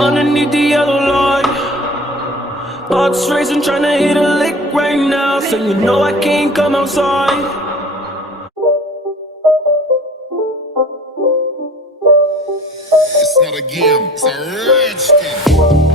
underneath the yellow light. Thoughts racing, trying to hit a lick right now. So you know I can't come outside. It's not a game, it's a rich thing.